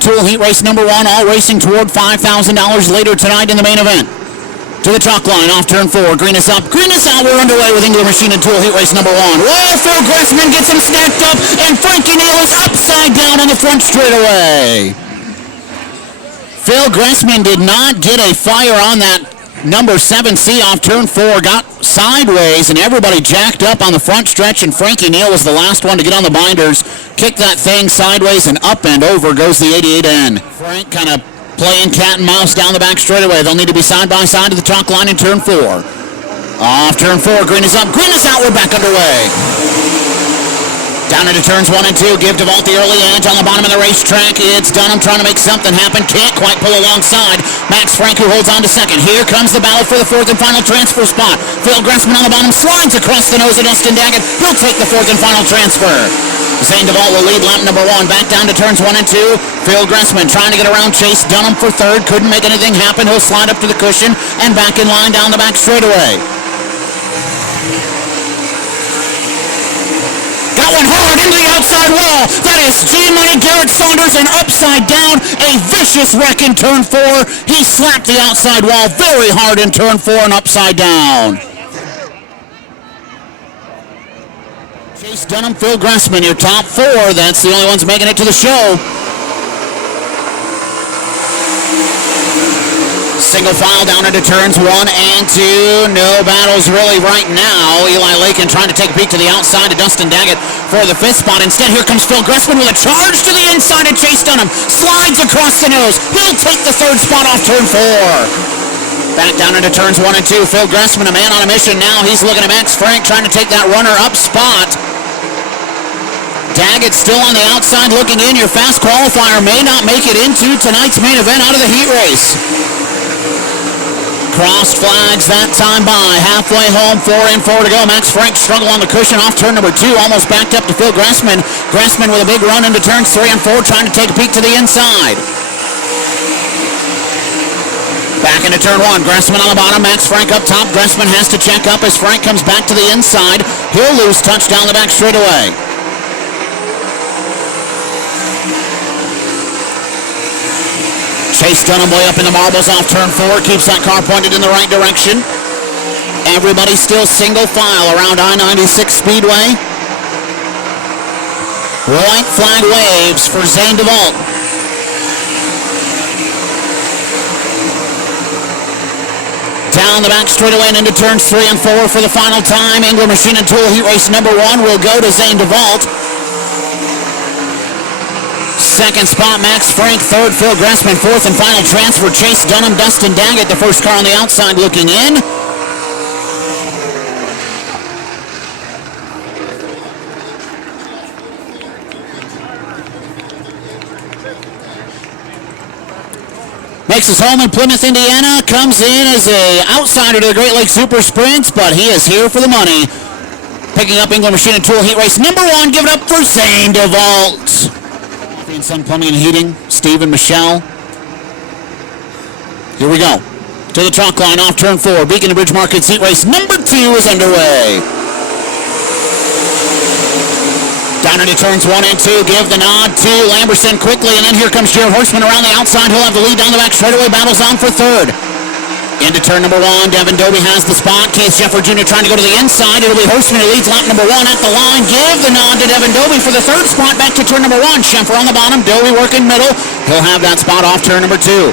Tool Heat Race number 1, all racing toward $5,000 later tonight in the main event. To the chalk line, off turn 4, green is up, green is out, we're underway with Engler Machine and Tool Heat Race number 1. Whoa, Phil Gressman gets him stacked up, and Frankie Neal is upside down on the front straightaway. Phil Gressman did not get a fire on that number 7C off turn 4, got sideways, and everybody jacked up on the front stretch, and Frankie Neal was the last one to get on the binders, kick that thing sideways, and up and over goes the 88N. Frank kind of playing cat and mouse down the back straightaway. They'll need to be side by side to the chalk line in turn 4. Off turn 4, green is up, green is out, we're back underway. Down into turns 1 and 2, give DeVault the early edge on the bottom of the racetrack. It's Dunham trying to make something happen, can't quite pull alongside. Max Frank, who holds on to second. Here comes the battle for the 4th and final transfer spot. Phil Gressman on the bottom, slides across the nose of Dustin Daggett. He'll take the 4th and final transfer. Zane DeVault will lead lap number 1, back down to turns 1 and 2. Phil Gressman trying to get around Chase Dunham for 3rd, couldn't make anything happen. He'll slide up to the cushion and back in line down the back straightaway. Got one hard into the outside wall. That is G-Money Garrett Saunders, and upside down, a vicious wreck in turn 4. He slapped the outside wall very hard in turn 4 and upside down. Chase Dunham, Phil Gressman, your top 4. That's the only ones making it to the show. Single file down into turns 1 and 2. No battles really right now. Eli Lakin trying to take a peek to the outside of Dustin Daggett for the 5th spot. Instead, here comes Phil Gressman with a charge to the inside of Chase Dunham. Slides across the nose. He'll take the 3rd spot off turn 4. Back down into turns 1 and 2. Phil Gressman, a man on a mission now. He's looking at Max Frank trying to take that runner-up spot. Daggett still on the outside looking in. Your fast qualifier may not make it into tonight's main event out of the heat race. Crossed flags that time by. Halfway home, 4 and 4 to go. Max Frank struggle on the cushion off turn number 2. Almost backed up to Phil Gressman. Gressman with a big run into turns 3 and 4, trying to take a peek to the inside. Back into turn 1. Gressman on the bottom. Max Frank up top. Gressman has to check up as Frank comes back to the inside. He'll lose touch down the back straightaway. Chase Dunham way up in the marbles off turn 4, keeps that car pointed in the right direction. Everybody still single file around I-96 Speedway. White flag waves for Zane DeVault. Down the back straightaway and into turns 3 and 4 for the final time. Engler Machine and Tool Heat Race number 1 will go to Zane DeVault. 2nd spot, Max Frank. 3rd, Phil Gressman. 4th and final transfer, Chase Dunham, Dustin Daggett. The first car on the outside looking in. Makes his home in Plymouth, Indiana. Comes in as an outsider to the Great Lakes Super Sprints, but he is here for the money. Picking up Engler Machine and Tool Heat Race number 1. Give it up for Zane DeVault. And Sun Plumbing and Heating, Steve and Michelle. Here we go. To the chalk line, off turn 4. Beacon and Bridge Markets Heat Race number 2 is underway. Down into turns 1 and 2. Give the nod to Lamberson quickly, and then here comes Jared Horseman around the outside. He'll have the lead down the back straightaway. Battles on for 3rd. Into turn number 1, Devin Dobie has the spot. Keith Sheffer Jr. trying to go to the inside. It'll be Horseman who leads lap number 1 at the line. Give the nod to Devin Dobie for the 3rd spot back to turn number 1. Sheffer on the bottom, Dobie working middle. He'll have that spot off turn number 2.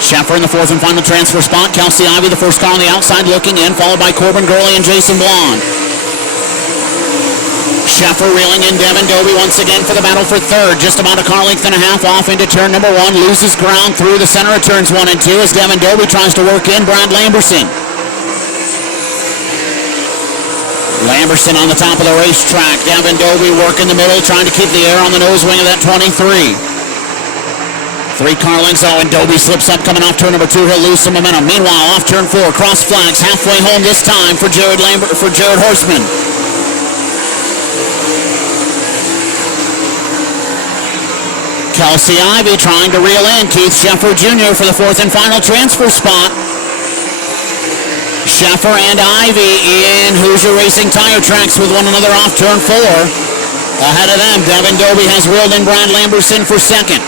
Sheffer in the 4th and final transfer spot. Kelsey Ivey, the first car on the outside looking in, followed by Corbin Gurley and Jason Blonde. Sheffer reeling in Devin Dobie once again for the battle for 3rd. Just about a car length and a half off into turn number 1. Loses ground through the center of turns 1 and 2 as Devin Dobie tries to work in Brad Lamberson. Lamberson on the top of the racetrack. Devin Dobie working the middle, trying to keep the air on the nose wing of that 23. 3 car lengths out, and Dobie slips up coming off turn number 2. He'll lose some momentum. Meanwhile, off turn 4, cross flags, halfway home this time for Jared Horseman. Kelsey Ivey trying to reel in Keith Sheffer Jr. for the 4th and final transfer spot. Sheffer and Ivey in Hoosier Racing Tire Tracks with one another off turn 4. Ahead of them, Devin Dobie has reeled in Brad Lamberson for 2nd.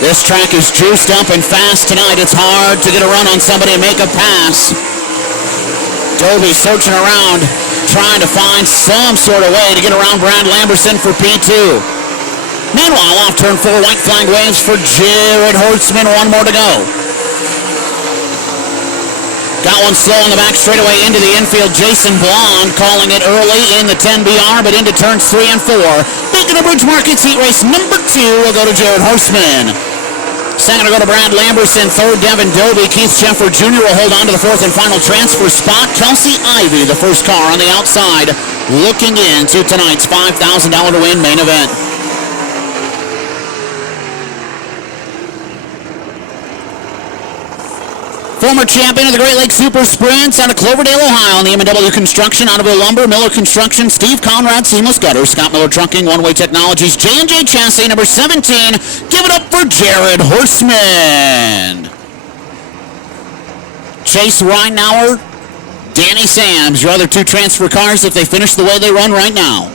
This track is juiced up and fast tonight. It's hard to get a run on somebody and make a pass. Dobie searching around, trying to find some sort of way to get around Brad Lamberson for P2. Meanwhile, off turn 4, white flag waves for Jared Hortzman. One more to go. Got one slow on the back straightaway into the infield. Jason Blond calling it early in the 10BR, but into turns 3 and 4. Beacon of Bridge Markets heat race number 2 will go to Jared Hortzman. Second will go to Brad Lamberson. Third, Devin Dobie. Keith Sheffer Jr. will hold on to the fourth and final transfer spot. Kelsey Ivey, the first car on the outside, looking into tonight's $5,000 to win main event. Former champion of the Great Lakes Super Sprints out of Cloverdale, Ohio, on the M&W Construction, Ottoville Lumber, Miller Construction, Steve Conrad, Seamless Gutters, Scott Miller Trucking, One Way Technologies, J&J Chassis, number 17. Give it up for Jared Hortzman. Chase Reinauer, Danny Sams, your other two transfer cars if they finish the way they run right now.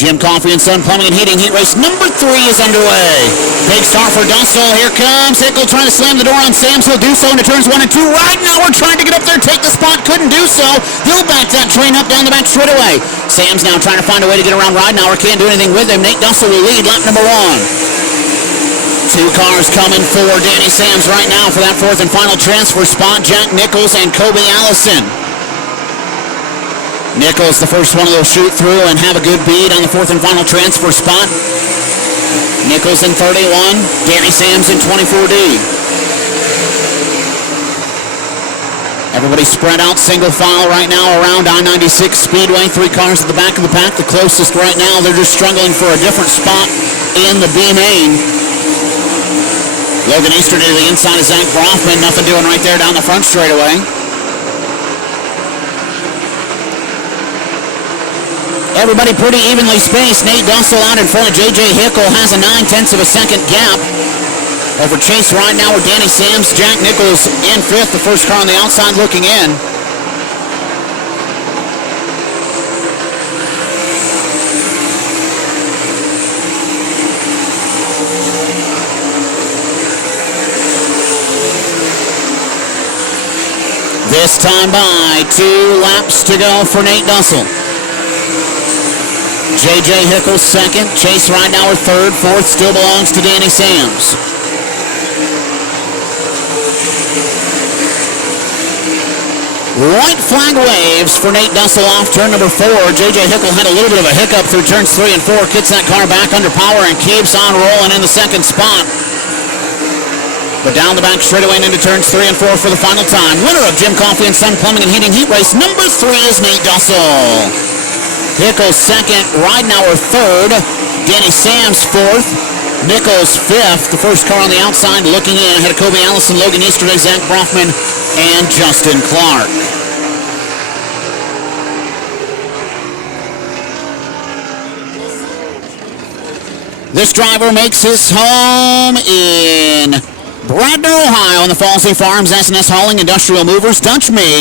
Jim Coffey and Son Plumbing and Heating heat race number 3 is underway. Big start for Dussel. Here comes Hickle trying to slam the door on Sams. He'll do so into turns 1 and 2. Right now we're trying to get up there, take the spot. Couldn't do so. He'll back that train up down the back straightaway. Sams now trying to find a way to get around Ridenauer. Can't do anything with him. Nate Dussel will lead lap number 1. Two cars coming for Danny Sams right now for that fourth and final transfer spot. Jack Nichols and Kobe Allison. Nichols, the first one will shoot through and have a good bead on the fourth and final transfer spot. Nichols in 31, Danny Sams in 24D. Everybody spread out single file right now around I-96 Speedway. 3 cars at the back of the pack. The closest right now, they're just struggling for a different spot in the B main. Logan Easter to the inside of Zach Brofman. Nothing doing right there down the front straightaway. Everybody pretty evenly spaced. Nate Dussel out in front of J.J. Hickle has a 9/10 of a second gap over Chase Ridenauer, Danny Sams, Jack Nichols in 5th, the first car on the outside looking in. This time by 2 laps to go for Nate Dussel. J.J. Hickle second, Chase Ridenauer third, fourth still belongs to Danny Sams. White flag waves for Nate Dussel off turn number 4. J.J. Hickle had a little bit of a hiccup through turns 3 and 4, gets that car back under power and keeps on rolling in the second spot. But down the back straightaway and into turns 3 and 4 for the final time. Winner of Jim Coffey and Son Plumbing and Heating heat race number 3 is Nate Dussel. Hickles second, Ridenauer third, Danny Sams fourth, Nichols fifth, the first car on the outside looking in ahead of Kobe Allison, Logan Easterday, Zach Brofman, and Justin Clark. This driver makes his home in Bradner, Ohio, on the Falsey Farms S&S Hauling Industrial Movers, Dutch made.